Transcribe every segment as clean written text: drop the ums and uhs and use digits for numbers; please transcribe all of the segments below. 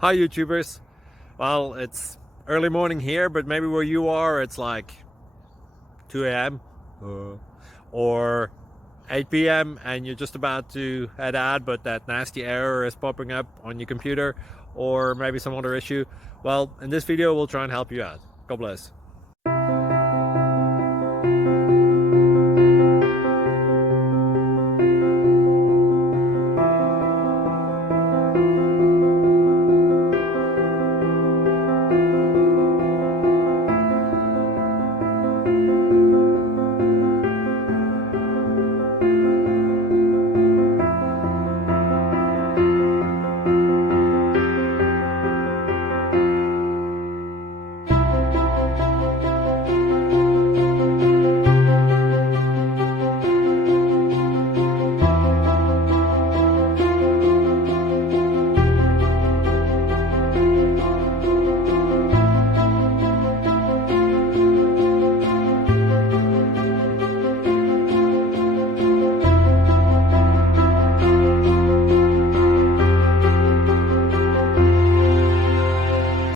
Hi YouTubers. Well, it's early morning here, but maybe where you are it's like 2 a.m. or 8 p.m. and you're just about to head out, but that nasty error is popping up on your computer, or maybe some other issue. Well, in this video we'll try and help you out. God bless.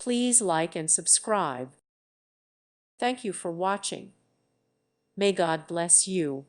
Please like and subscribe. Thank you for watching. May God bless you.